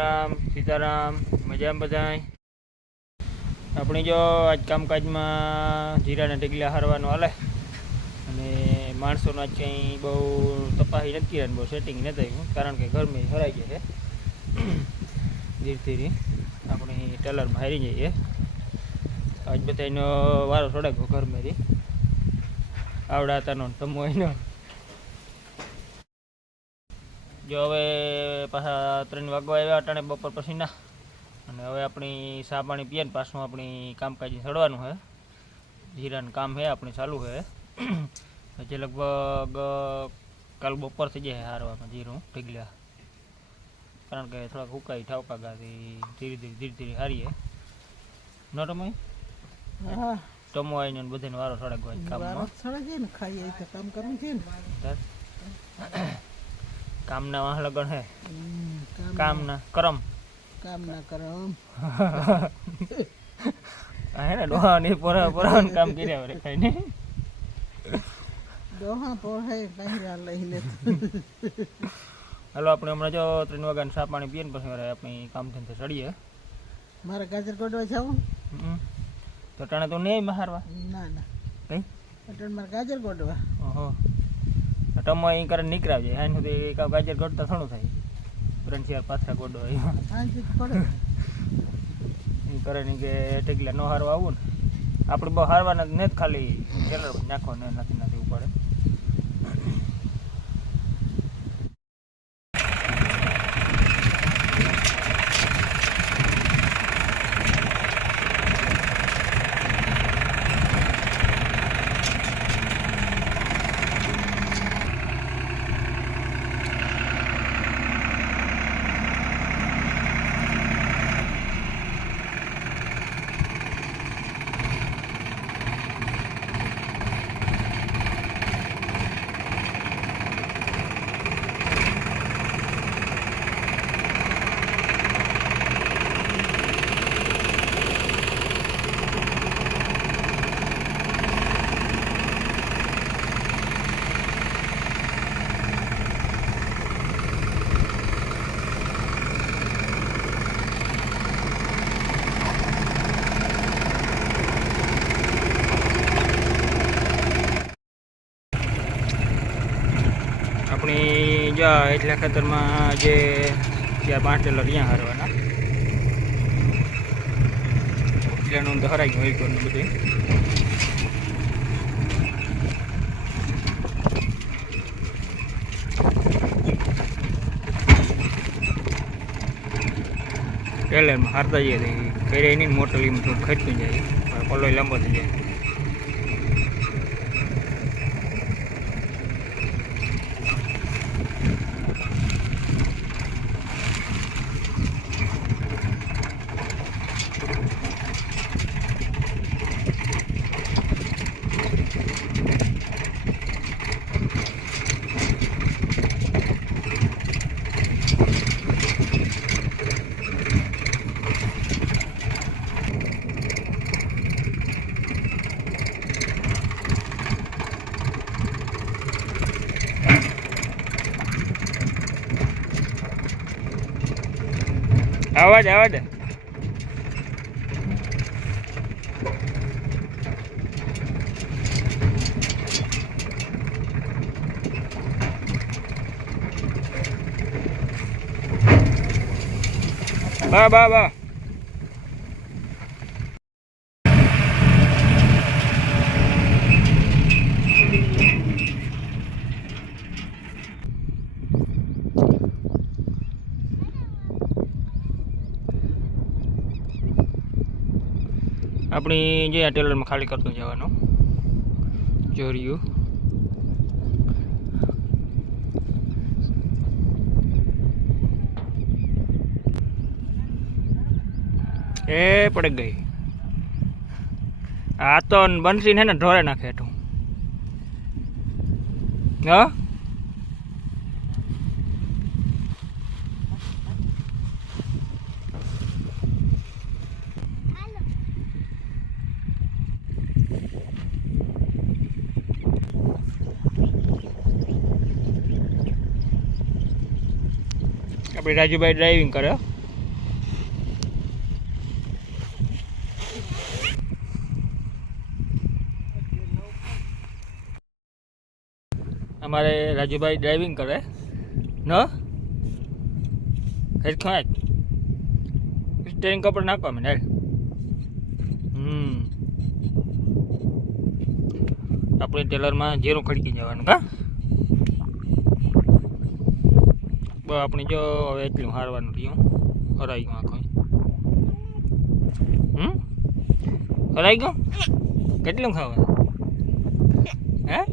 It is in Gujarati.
રામ રામ સીતારામ, મજામાં બધાય? આપણે જો આજ કામકાજમાં જીરાના ઢગલા હારવાનું હાલે. અને માણસોનો આજ કંઈ બહુ તપાસી નથી કર્યા બહુ સેટિંગ નથી થયું કારણ કે ગરમી હરાઈ જાય છે. ધીરે ધીરે આપણે ટેલરમાં હારી જઈએ. આજ બધાનો વારો થોડાક ઘર મેરી આવડાતાનો તમો એનો જો હવે પાછા ત્રણ વાગવા આવ્યા અટાણે બપોર પછીના અને હવે આપણી ચા પાણી પીએ ને પાછું આપણી કામકાજ ચડવાનું છે જીરાનું કામ છે આપણે ચાલુ છે પછી લગભગ કાલ બપોર થઈ જાય હારવામાં જીરું ઢીગલા. કારણ કે થોડાક હુકાઈ ઠાવકા ગાથી ધીરે ધીરે ધીરે ધીરે હારીએ. ન ટમાય? હા. ટમો આવીને બધાને વારો થોડાક હોય ને ખાઈએ કામ કરવું છે ને. કામના વાહ લગન હે? કામના કરમ. કામના કરમ. હે ને ડોહાની પોરા પોરાન કામ કર્યા વરે કઈ ને ડોહા પોહે પહેર્યા લઈને હાલો આપણે હમણાં જો ત્રણ વાગ્યાનું ચા પાણી પીએ ને પછી આપણે કામ ધંધે ચડીએ. મારે ગાજર કોડવા જાવું. તો ટાણે તો નહીં મહારવા. ના ના. કઈ અટણ મારે ગાજર કોડવા ઓહો. ટમો અહીં કરે નીકળ્યા જાય આને સુધી એક ગાજર ગોડતા થોડું થાય. ત્રણ ચાર પાથરા ગોડો એમાં કરે ને કે ટેકલા ન હારવા આવું ને. આપણે બહુ હારવાના નથી ખાલી ટેલર નાખો ને નથી ના દેવું આપણી જા એટલા ખાતરમાં જે પાંચ ટેલર અહીંયા હારવાના. એટલાનું ધરાઈ ગયું એક ને બધું. ટ્રેલરમાં હારતા જઈએ તો કરે નહીં મોટર લીમ થોડું ખર્ચું જાય. પલ્લો લાંબો થઈ જાય. આવાજ આવાજ બા બા બા. આપણી જે આ ટેલરમાં ખાલી કરતું જવાનું. જોરિયું. એ પડી ગઈ. આ તો બંસીને ઢોરે નાખે હેઠું હા? આપણે રાજુભાઈ ડ્રાઇવિંગ કરે. અમારે રાજુભાઈ ડ્રાઇવિંગ કરે. ન? ખેંચ સ્ટેરિંગ કપડ નાખવા મને હમ. આપણે ટેલરમાં જીરું ખડકી જવાનું, કા? બસ આપણે જો હવે એટલું હારવાનું રહ્યું. હરાઈ ગયું આખો. હમ? હરાઈ ગયું? કેટલું ખાવાનું? હે?